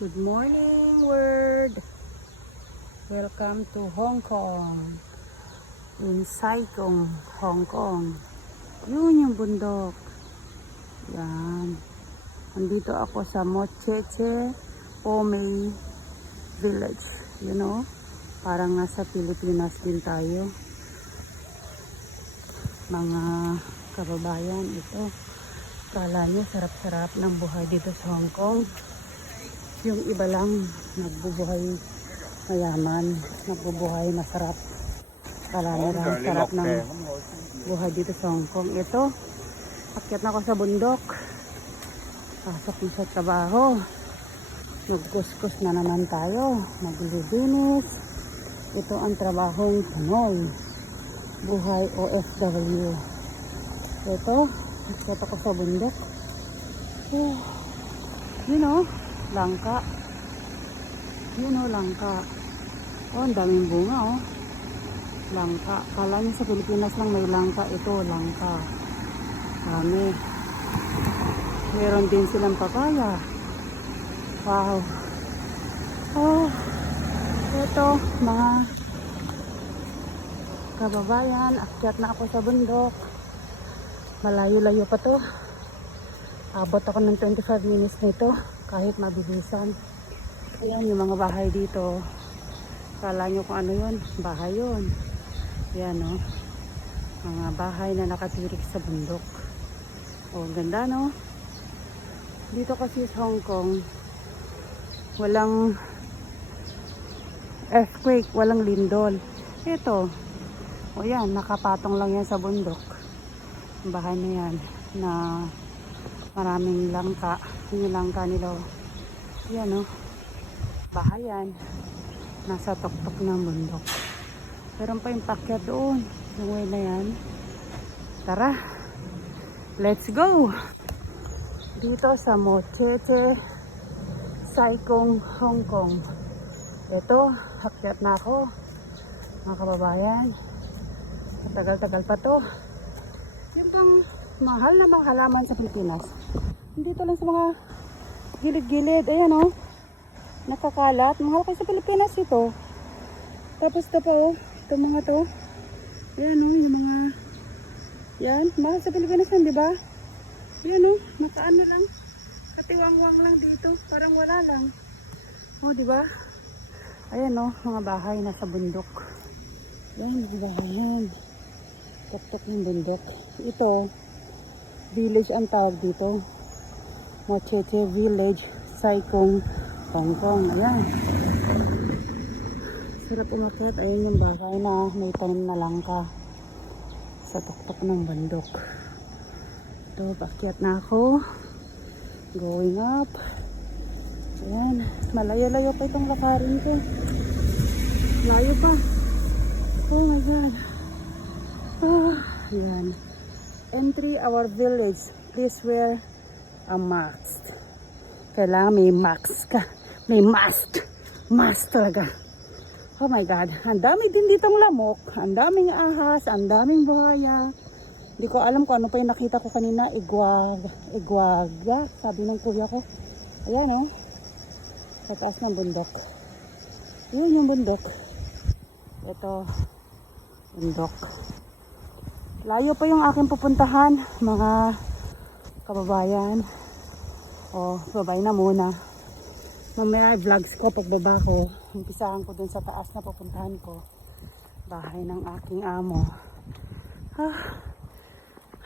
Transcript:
Good morning, world. Welcome to Hong Kong. In Saigon, Hong Kong. Yun yung bundok. Yan. Nandito ako sa Mo Cheche Po May Village. You know, parang nasa Pilipinas din tayo. Mga kababayan, ito. Kala nyo sarap-sarap ng buhay dito sa Hong Kong. Yung iba lang nagbubuhay mayaman, nagbubuhay masarap. Kala nila sarap ng buhay dito sa Hong Kong. Ito, akyat na ako sa bundok. Pasok na sa trabaho. Magkuskus na naman tayo. Maglilinis. Ito ang trabahong Pinoy. Buhay OFW. Ito, akyat ako sa bundok. You know, langka. Yun o, langka. Oh, ang daming bunga oh. Langka. Kala niyo sa Pilipinas lang may langka. Ito, langka. Dami. Meron din silang papaya. Wow. Oh, ito, mga kababayan. Akyat na ako sa bundok. Malayo-layo pa to. Abot ako ng 25 minutes nito. Kahit mabilisan. Ayan yung mga bahay dito. Kala nyo kung ano yun? Bahay yun. Ayan o. Mga bahay na nakatirik sa bundok. O, ganda no? Dito kasi sa Hong Kong, walang earthquake, walang lindol. Ito. O yan, nakapatong lang yan sa bundok. Ang bahay na yan na maraming langka. Yung langka nila. Yan o. Bahayan. Nasa tuktok ng bundok. Meron pa yung pakyat doon. Yung way na yan. Tara. Let's go. Dito sa Mo Cheche Saigon, Hong Kong. Ito. Akyat na ako. Mga kababayan. Matagal-tagal pa to. Yan bang mahal na bang halaman sa Pilipinas? Dito lang sa mga gilid-gilid. Ayan o. Nakakalat. Mahal kayo sa Pilipinas ito. Tapos ito pa o. Ito mga to. Ayan o. Yung mga. Yan. Mahal sa Pilipinas yan, diba? Ayan o. Nakaano lang. Katiwang-wang lang dito. Parang wala lang. O, diba? Ayan o. Mga bahay nasa bundok. Ayan. Bahay. Tuktok ng bundok. Ito. Village ang tawag dito. Mo Cheche Village, Saigon, Hong Kong. Ayan. Sarap umakyat. Ayan yung bahay na may tanim na langka sa tuktok ng bundok. Ito, paakyat na ako. Going up. Ayan. Malayo-layo pa itong lakarin ko. Layo pa. Oh my God. Ah, ayan. Entry our village. Please wear a mask. Kailangan may mask ka. May mask. Mask talaga. Oh my God. Ang dami din ditong lamok. Ang daming ahas. Ang daming buhaya. Hindi ko alam kung ano pa yung nakita ko kanina. Igwaga. Sabi ng kuya ko. Ayan o. Sa taas ng bundok. Yun yung bundok. Ito. Bundok. Layo pa yung aking pupuntahan, mga kababayan. O, babay na muna. Mamaya vlogs ko pagbaba ko. Umpisahan ko dun sa taas na pupuntahan ko. Bahay ng aking amo. Ah.